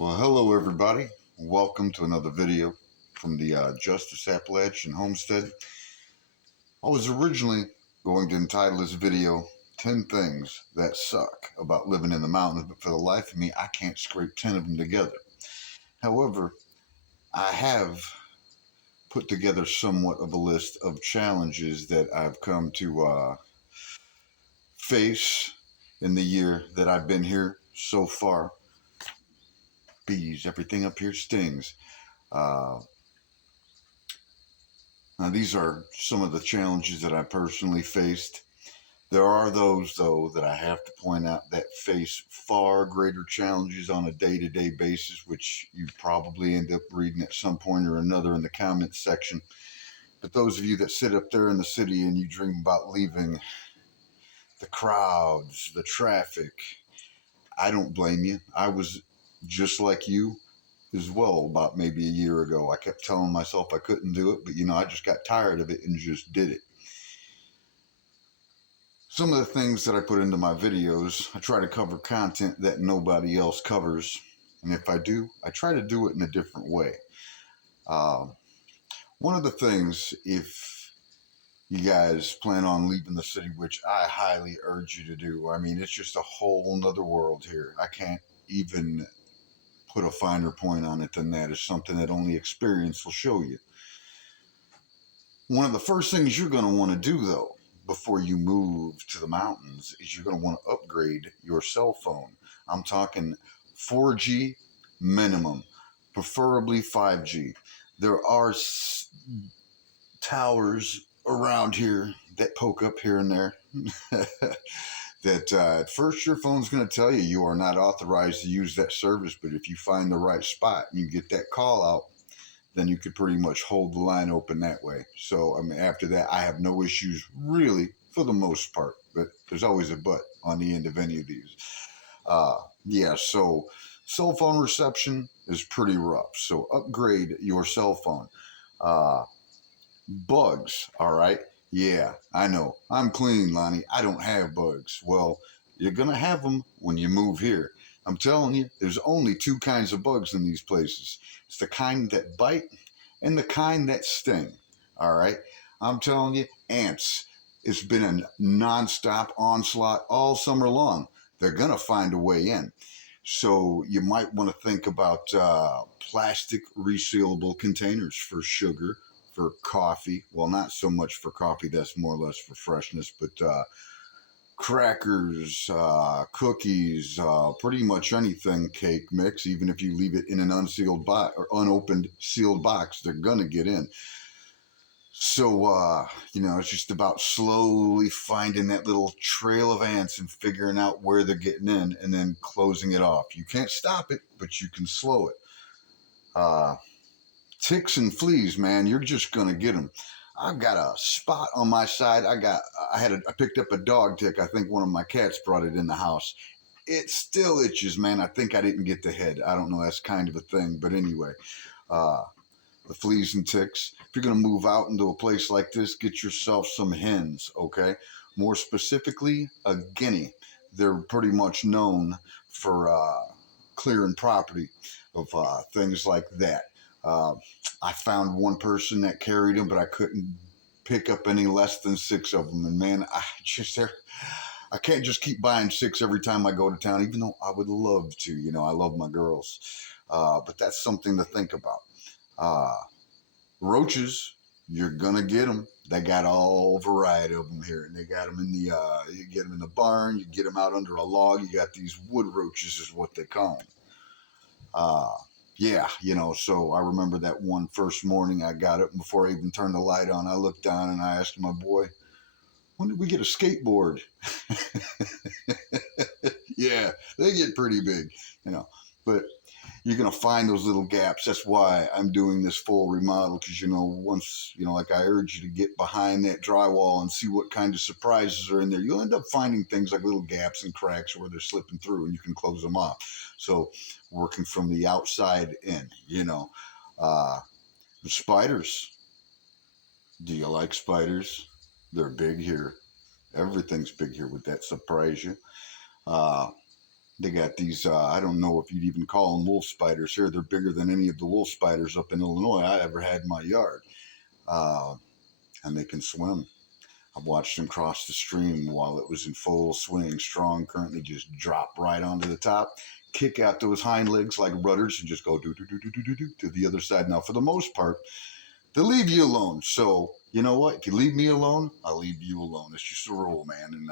Well, hello everybody. Welcome to another video from the Justice Appalachian Homestead. I was originally going to entitle this video 10 Things That Suck About Living in the Mountains, but for the life of me, I can't scrape 10 of them together. However, I have put together somewhat of a list of challenges that I've come to face in the year that I've been here so far. Bees, everything up here stings. Uh, Now, these are some of the challenges that I personally faced. There are those, though, that I have to point out that face far greater challenges on a day-to-day basis, which you probably end up reading at some point or another in the comments section. But those of you that sit up there in the city and you dream about leaving the crowds, the traffic, I don't blame you. I was just like you as well about maybe a year ago. I kept telling myself I couldn't do it, but I just got tired of it and just did it. Some of the things that I put into my videos, I try to cover content that nobody else covers. And if I do, I try to do it in a different way. One of the things, if you guys plan on leaving the city, which I highly urge you to do, I mean, it's just a whole nother world here. I can't even put a finer point on it than that. It's something that only experience will show you. One of the first things you're going to want to do, though, before you move to the mountains, is you're going to want to upgrade your cell phone. I'm talking 4G minimum, preferably 5G. There are towers around here that poke up here and there that at first your phone's going to tell you you are not authorized to use that service, but if you find the right spot and you get that call out, then you could pretty much hold the line open that way. So, I mean, after that, I have no issues really for the most part, but there's always a but on the end of any of these. So cell phone reception is pretty rough. So upgrade your cell phone. Bugs, all right? Yeah, I know. I'm clean, Lonnie. I don't have bugs. Well, you're going to have them when you move here. I'm telling you, there's only two kinds of bugs in these places. It's the kind that bite and the kind that sting. All right? I'm telling you, ants. It's been a nonstop onslaught all summer long. They're going to find a way in. So you might want to think about plastic resealable containers for sugar, for coffee. Well, not so much for coffee. That's more or less for freshness, but crackers, cookies, pretty much anything cake mix. Even if you leave it in an unsealed box or unopened sealed box, they're gonna get in. So it's just about slowly finding that little trail of ants and figuring out where they're getting in, and then closing it off. You can't stop it, but you can slow it. Ticks and fleas, man, you're just gonna get them. I've got a spot on my side. I picked up a dog tick. I think one of my cats brought it in the house. It still itches, man. I think I didn't get the head. I don't know. That's kind of a thing. But anyway, the fleas and ticks. If you're going to move out into a place like this, get yourself some hens, okay? More specifically, a guinea. They're pretty much known for clearing property of things like that. I found one person that carried them, but I couldn't pick up any less than 6 of them. And man, I can't just keep buying 6 every time I go to town, even though I would love to. I love my girls. But that's something to think about. Roaches, you're gonna get them. They got all variety of them here, and they got them in the you get them in the barn, you get them out under a log. You got these wood roaches, is what they call them. So I remember that one first morning I got up, and before I even turned the light on, I looked down and I asked my boy, when did we get a skateboard? Yeah, they get pretty big, but you're going to find those little gaps. That's why I'm doing this full remodel, because, once, like I urge you to get behind that drywall and see what kind of surprises are in there. You'll end up finding things like little gaps and cracks where they're slipping through, and you can close them off. So working from the outside in, The spiders. Do you like spiders? They're big here. Everything's big here. Would that surprise you? They got these, I don't know if you'd even call them wolf spiders here. They're bigger than any of the wolf spiders up in Illinois I ever had in my yard. Uh, and they can swim. I've watched them cross the stream while it was in full swing, strong current. They just drop right onto the top, kick out those hind legs like rudders, and just go do do do do do do do to the other side. Now, for the most part, they leave you alone. So you know what? If you leave me alone, I'll leave you alone. It's just a rule, man. And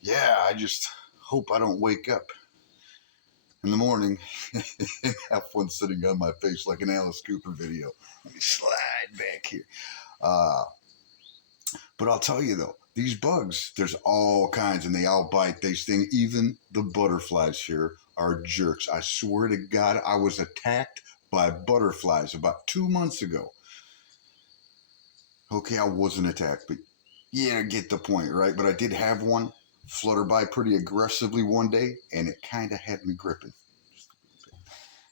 yeah, I just hope I don't wake up in the morning and have one sitting on my face like an Alice Cooper video. Let me slide back here. Uh, but I'll tell you though, these bugs, there's all kinds, and they all bite, they sting. Even the butterflies here are jerks. I swear to God, I was attacked by butterflies about 2 months ago. Okay, I wasn't attacked, but yeah, get the point, right? But I did have one flutter by pretty aggressively one day, and it kind of had me gripping.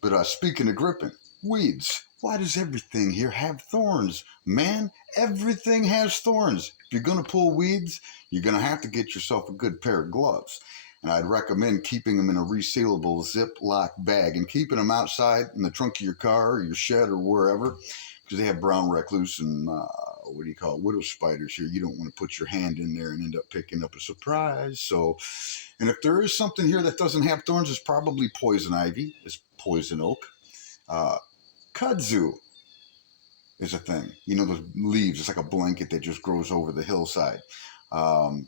But speaking of gripping, weeds. Why does everything here have thorns? Man, everything has thorns. If you're going to pull weeds, you're going to have to get yourself a good pair of gloves. And I'd recommend keeping them in a resealable Ziploc bag and keeping them outside in the trunk of your car or your shed or wherever, because they have brown recluse and what do you call it, widow spiders here. You don't want to put your hand in there and end up picking up a surprise. So, and if there is something here that doesn't have thorns, it's probably poison ivy, it's poison oak. Uh, Kudzu is a thing. You know, those leaves, it's like a blanket that just grows over the hillside. Um,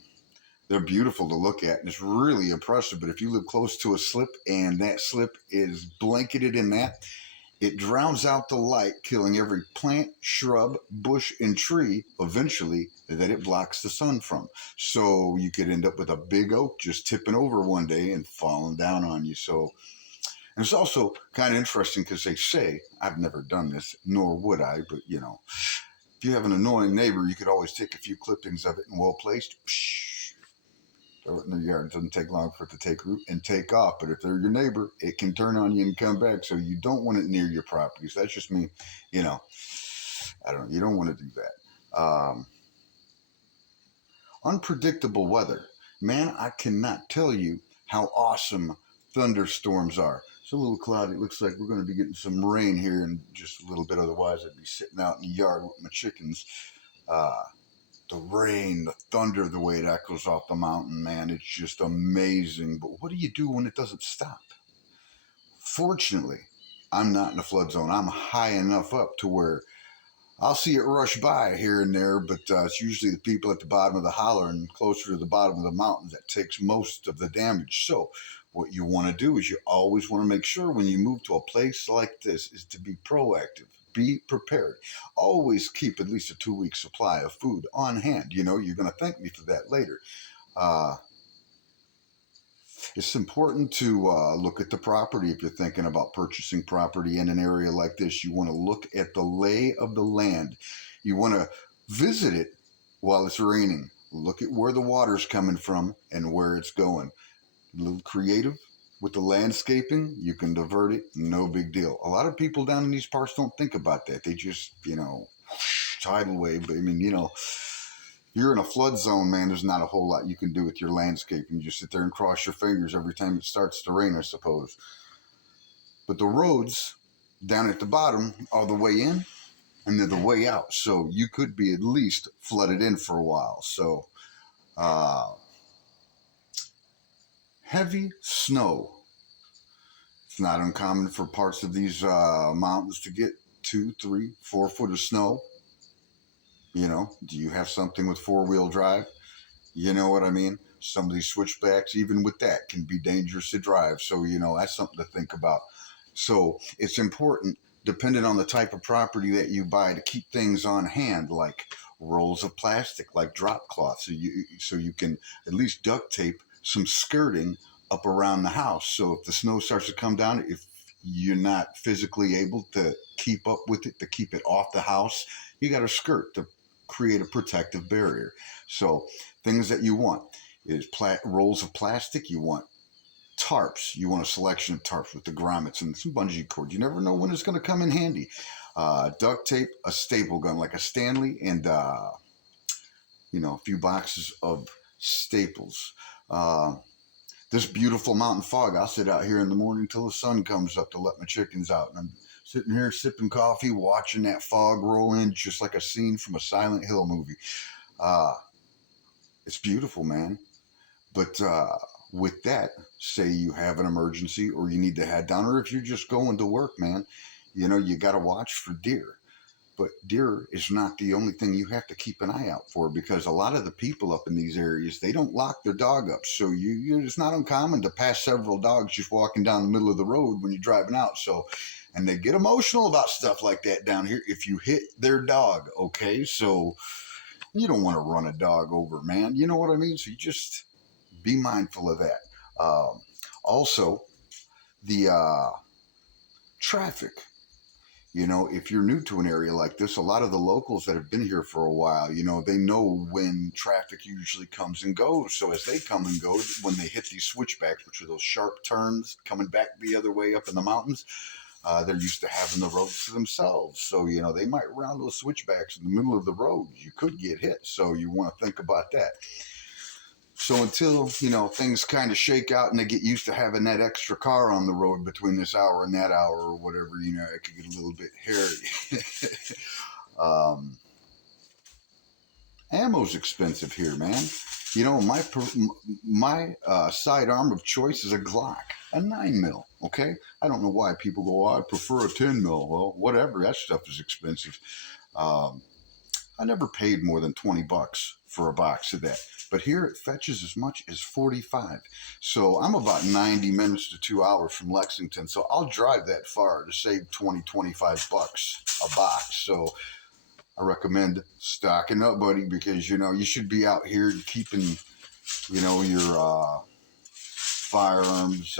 they're beautiful to look at, and it's really impressive. But if you live close to a slip and that slip is blanketed in that, it drowns out the light, killing every plant, shrub, bush, and tree eventually that it blocks the sun from. So you could end up with a big oak just tipping over one day and falling down on you. So, and it's also kind of interesting because they say, I've never done this, nor would I, but you know, if you have an annoying neighbor, you could always take a few clippings of it and well placed, throw it in the yard. It doesn't take long for it to take root and take off. But if they're your neighbor, it can turn on you and come back. So you don't want it near your property. So that's just me, you know, I don't know. You don't want to do that. Unpredictable weather. Man, I cannot tell you how awesome thunderstorms are. It's a little cloudy. It looks like we're going to be getting some rain here in just a little bit. Otherwise, I'd be sitting out in the yard with my chickens. The rain, the thunder, the way it echoes off the mountain, man, it's just amazing. But what do you do when it doesn't stop? Fortunately, I'm not in a flood zone. I'm high enough up to where I'll see it rush by here and there, but it's usually the people at the bottom of the holler and closer to the bottom of the mountains that takes most of the damage. So what you want to do is you always want to make sure when you move to a place like this is to be proactive. Be prepared. Always keep at least a 2-week supply of food on hand. You know, you're going to thank me for that later. It's important to look at the property if you're thinking about purchasing property in an area like this. You want to look at the lay of the land. You want to visit it while it's raining. Look at where the water's coming from and where it's going. A little creative with the landscaping, you can divert it, no big deal. A lot of people down in these parts don't think about that. They just, you know, tidal wave. I mean, you know, you're in a flood zone, man. There's not a whole lot you can do with your landscaping. You just sit there and cross your fingers every time it starts to rain, I suppose. But the roads down at the bottom are the way in and they're the way out. So you could be at least flooded in for a while. So, heavy snow. It's not uncommon for parts of these mountains to get 2, 3, 4 foot of snow. You know, do you have something with 4-wheel drive? You know what I mean? Some of these switchbacks, even with that, can be dangerous to drive. So, you know, that's something to think about. So it's important, depending on the type of property that you buy, to keep things on hand, like rolls of plastic, like drop cloth, so you can at least duct tape some skirting up around the house. So if the snow starts to come down, if you're not physically able to keep up with it, to keep it off the house, you got a skirt to create a protective barrier. So things that you want is rolls of plastic. You want tarps. You want a selection of tarps with the grommets and some bungee cord. You never know when it's going to come in handy. Duct tape, a staple gun like a Stanley, and you know, a few boxes of staples. this beautiful mountain fog. I'll sit out here in the morning till the sun comes up to let my chickens out. And I'm sitting here sipping coffee, watching that fog roll in just like a scene from a Silent Hill movie. Uh, it's beautiful, man. But with that, say you have an emergency or you need to head down, or if you're just going to work, man, you got to watch for deer. But deer is not the only thing you have to keep an eye out for, because a lot of the people up in these areas, they don't lock their dog up. So it's not uncommon to pass several dogs just walking down the middle of the road when you're driving out. So, and they get emotional about stuff like that down here if you hit their dog. Okay. So you don't want to run a dog over, man. You know what I mean? So you just be mindful of that. Also, the traffic. If you're new to an area like this, a lot of the locals that have been here for a while, they know when traffic usually comes and goes. So as they come and go, when they hit these switchbacks, which are those sharp turns coming back the other way up in the mountains, they're used to having the roads to themselves. So, they might round those switchbacks in the middle of the road. You could get hit. So you want to think about that. So until, things kind of shake out and they get used to having that extra car on the road between this hour and that hour or whatever, it could get a little bit hairy. Ammo's expensive here, man. My sidearm of choice is a Glock, a 9mm. Okay, I don't know why people go, I prefer a 10mm. Well, whatever. That stuff is expensive. I never paid more than $20 for a box of that. But here it fetches as much as 45. So I'm about 90 minutes to 2 hours from Lexington. So I'll drive that far to save 20, $25 a box. So I recommend stocking up, buddy, because, you should be out here keeping, your firearms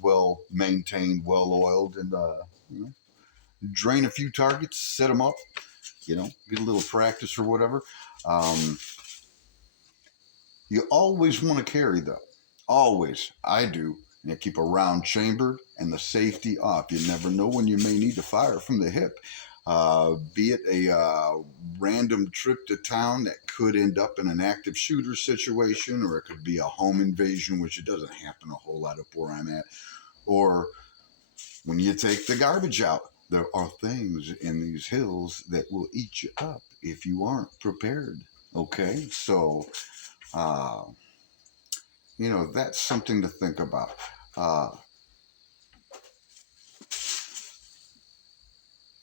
well maintained, well oiled, and, drain a few targets, set them up, get a little practice or whatever. You always want to carry, though. Always. I do. And keep a round chambered and the safety off. You never know when you may need to fire from the hip. Be it a random trip to town that could end up in an active shooter situation, or it could be a home invasion, which it doesn't happen a whole lot up where I'm at. Or when you take the garbage out, there are things in these hills that will eat you up if you aren't prepared. Okay? So, that's something to think about.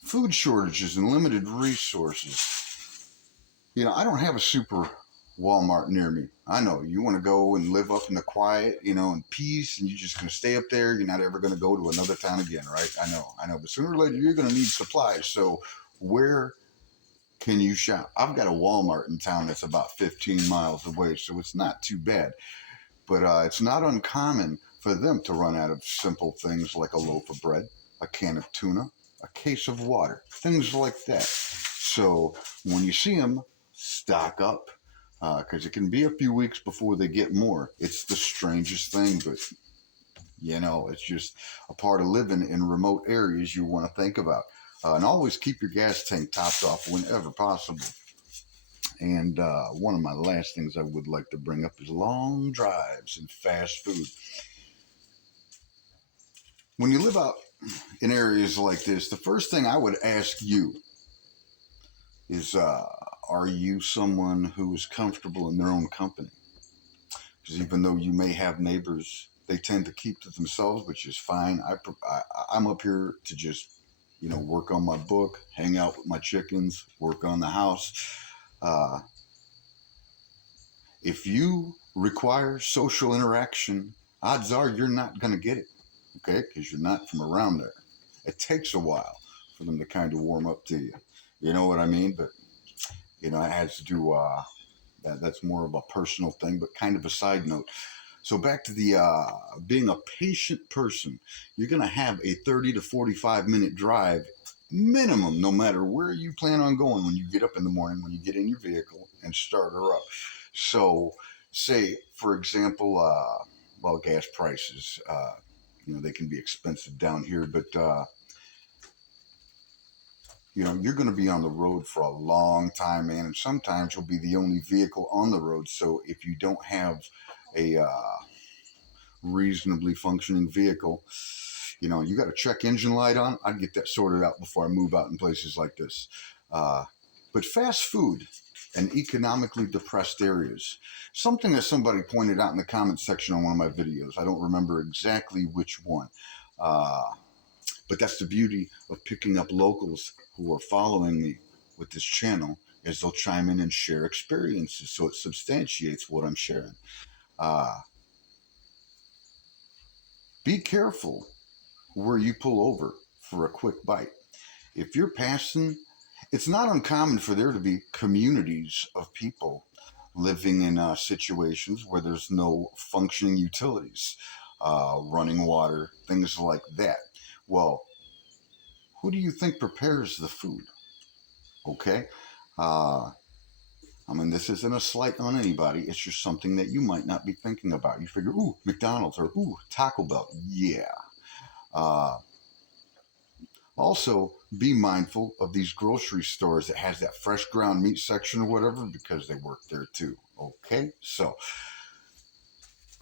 Food shortages and limited resources. I don't have a super Walmart near me. I know you want to go and live up in the quiet, in peace, and you're just going to stay up there. You're not ever going to go to another town again, right? I know. But sooner or later, you're going to need supplies. So where can you shop? I've got a Walmart in town that's about 15 miles away, so it's not too bad. But it's not uncommon for them to run out of simple things like a loaf of bread, a can of tuna, a case of water, things like that. So when you see them, stock up, because it can be a few weeks before they get more. It's the strangest thing, but it's just a part of living in remote areas you want to think about. And always keep your gas tank topped off whenever possible. And one of my last things I would like to bring up is long drives and fast food. When you live out in areas like this, the first thing I would ask you is, are you someone who is comfortable in their own company? Because even though you may have neighbors, they tend to keep to themselves, which is fine. I'm up here to just, work on my book, hang out with my chickens, work on the house. If you require social interaction, odds are you're not going to get it, okay? Because you're not from around there. It takes a while for them to kind of warm up to you. You know what I mean? But, it has to do, that's more of a personal thing, but kind of a side note. So back to the being a patient person, you're going to have a 30 to 45-minute drive minimum, no matter where you plan on going when you get up in the morning, when you get in your vehicle and start her up. So say, for example, gas prices, they can be expensive down here, but, you're going to be on the road for a long time, man, and sometimes you'll be the only vehicle on the road. So if you don't have a reasonably functioning vehicle, you know, you got a check engine light on, I'd get that sorted out before I move out in places like this. But fast food and economically depressed areas, something that somebody pointed out in the comments section on one of my videos. I don't remember exactly which one. But that's the beauty of picking up locals who are following me with this channel, is they'll chime in and share experiences, so it substantiates what I'm sharing. Be careful where you pull over for a quick bite. If you're passing, it's not uncommon for there to be communities of people living in situations where there's no functioning utilities, running water, things like that. Well, who do you think prepares the food? Okay. I mean, this isn't a slight on anybody. It's just something that you might not be thinking about. You figure, ooh, McDonald's, or ooh, Taco Bell. Yeah. Also, be mindful of these grocery stores that has that fresh ground meat section or whatever, because they work there too. Okay. So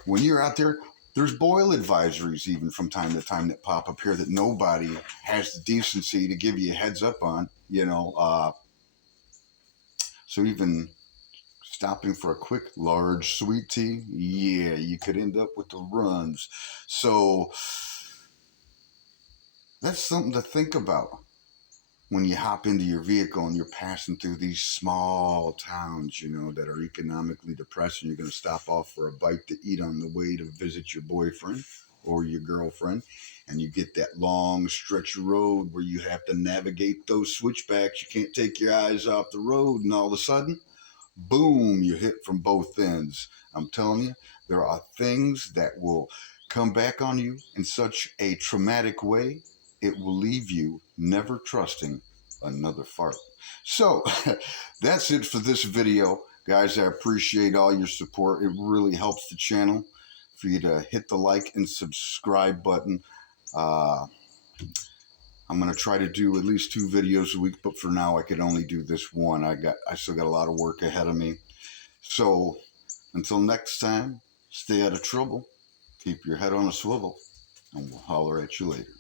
when you're out there, there's boil advisories even from time to time that pop up here that nobody has the decency to give you a heads up on, you know. So even stopping for a quick, large sweet tea, yeah, you could end up with the runs. So that's something to think about when you hop into your vehicle and you're passing through these small towns, you know, that are economically depressed, and you're going to stop off for a bite to eat on the way to visit your boyfriend or your girlfriend, and you get that long stretch of road where you have to navigate those switchbacks. You can't take your eyes off the road, and all of a sudden, boom, you hit from both ends. I'm telling you, there are things that will come back on you in such a traumatic way, it will leave you never trusting another fart. So that's it for this video. Guys, I appreciate all your support. It really helps the channel for you to hit the like and subscribe button. I'm going to try to do at least 2 videos a week, but for now I could only do this one. I still got a lot of work ahead of me. So until next time, stay out of trouble, keep your head on a swivel, and we'll holler at you later.